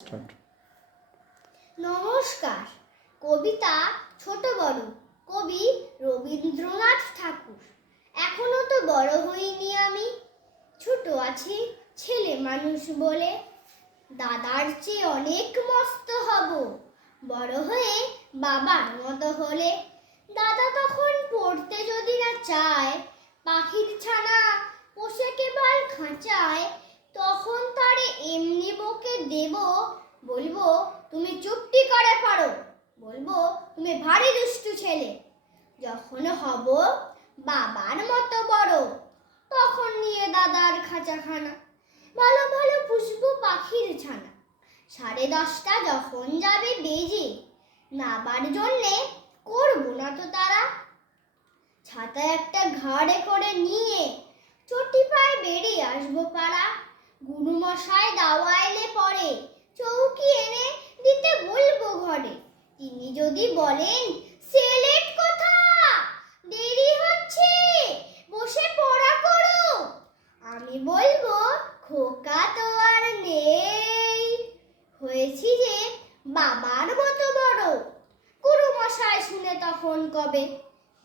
Start. নমস্কার। কবিতা ছোট বড়, কবি রবীন্দ্রনাথ ঠাকুর। এখনো তো বড় হইনি আমি, ছোট আছি ছেলে মানুষ বলে। দাদার চেয়ে অনেক মস্ত হব, বড় হয়ে বাবার মতো হলে। দাদা তখন পড়তে যদি না চায়, পাখির ছানা পোষে কেবল খাঁচায়, তখন তারে এমনি বকে দেব, বলবো তুমি চুপটি করে পারো, বলবো তুমি ভারী দুষ্টু ছেলে। যখন হব বাবার মতো বড়, তখন নিয়ে দাদার খাঁচাখানা, ভালো ভালো পুষবো পাখির ছানা। 10:30 যখন যাবে বেজে, নাবার জন্যে করবো না তো তারা। ছাতা একটা ঘাড়ে করে নিয়ে চটি পায়ে বেরিয়ে আসবো পাড়া। গুরুমশাই দাওয়া এলে পরে চৌকি এনে দিতে বলবো ঘরে। তিনি যদি বলেন সেলেট কোথা, দেরি হচ্ছে, বসে পড়া করো, আমি বলবো খোকা তো আর নেই, হয়েছি যে বাবার মতো বড়। গুরুমশাই শুনে তখন কবে,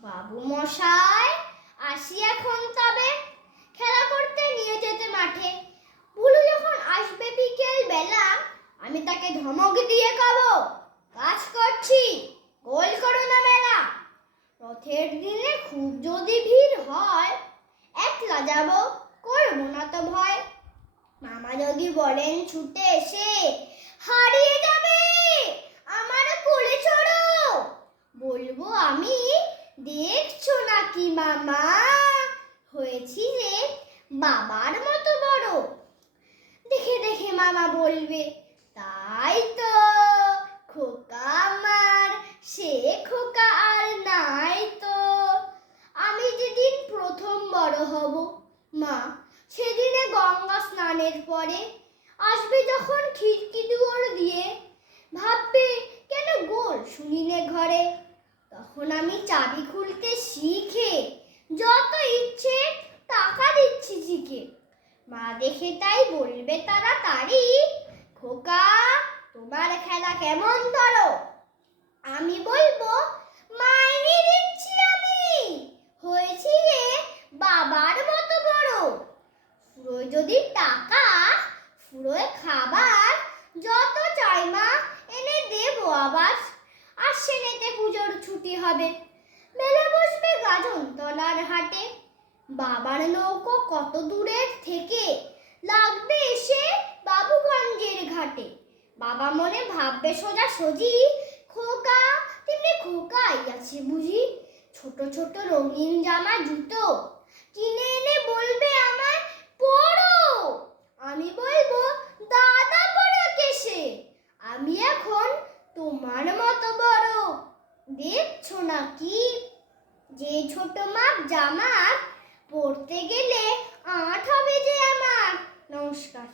বাবু মশাই আসি এখন তবে। খেলা করতে নিয়ে যেতে মাঠে, বুলু যখন আসবে বিকেল বেলা, আমি তাকে ধমক দিয়ে কব, কাজ করছি, গোল করো না মেলা। রথের দিনে খুব যদি ভিড় হয়, একলা যাব, করবো না তো ভয়। মামা যদি বলেন ছুটে এসে, হারিয়ে যাবে, আমার কোলে চড়ো, বলবো আমি দেখছো নাকি মামা, হয়েছি যে বাবার মতো বড়। দেখে দেখে মামা বলবে, তাই তো খোকা আমার, সে খোকা আর নাই তো। আমি যেদিন প্রথম বড় হব মা, সেদিনে গঙ্গা স্নানের পরে আসবে যখন খিড়কি দুয়ার দিয়ে, ভাববে কেন গোল শুনিনে ঘরে। তখন আমি চাবি খুলতে শিখে যত ইচ্ছে টাকা দিচ্ছি জিকে। মা দেখে তাই বলবে তাড়াতাড়ি, খোকা তোমার খেলা কেমন ধরো, আমি বলবো মাইনে দিচ্ছি আমি, হয়েছি যে বাবার মতো বড়। ফুরোয় যদি টাকা, ফুরোয় খাবার, যত চাই মা এনে দেবো আবার। আর সেনেতে পুজোর ছুটি হবে, মেলা বসবে গাজন তলার হাটে। বাবার নৌকো কত দূরের থেকে লাগবে এসে বাবুগঞ্জের ঘাটে। বাবা মনে ভাববে সোজা সোজি, খোকা তেমনি খোকাই আছে বুঝি। ছোট ছোট রঙিন জামা জুতো কিনে এনে বলবে আমায় পড়ো, আমি বলবো দাদা পড়ো কেসে, আমি এখন তোমার মতো বড়। দেখছো নাকি যে ছোট মাপ জামা পড়তে গেলে আঁট হবে যে আমার। নমস্কার।